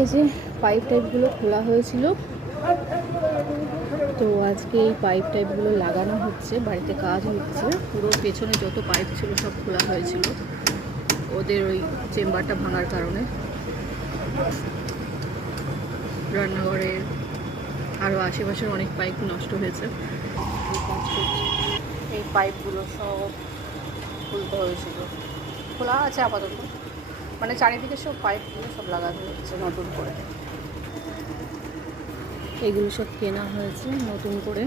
এই যে পাইপ টাইপগুলো খোলা হয়েছিল, তো আজকে এই পাইপ টাইপগুলো লাগানো হচ্ছে, বাড়িতে কাজ হচ্ছে। পুরো পেছনে যত পাইপ ছিল সব খোলা হয়েছিল ওদের ওই চেম্বারটা ভাঙার কারণে। রান্নাঘরের আরও আশেপাশের অনেক পাইপ নষ্ট হয়েছে। এই পাইপগুলো সব খুলতে হয়েছিল, খোলা আছে আপাতত, মানে চারিদিকে সব পাইপগুলো সব লাগানো হচ্ছে নতুন করে। এগুলো সব কেনা হয়েছে নতুন করে।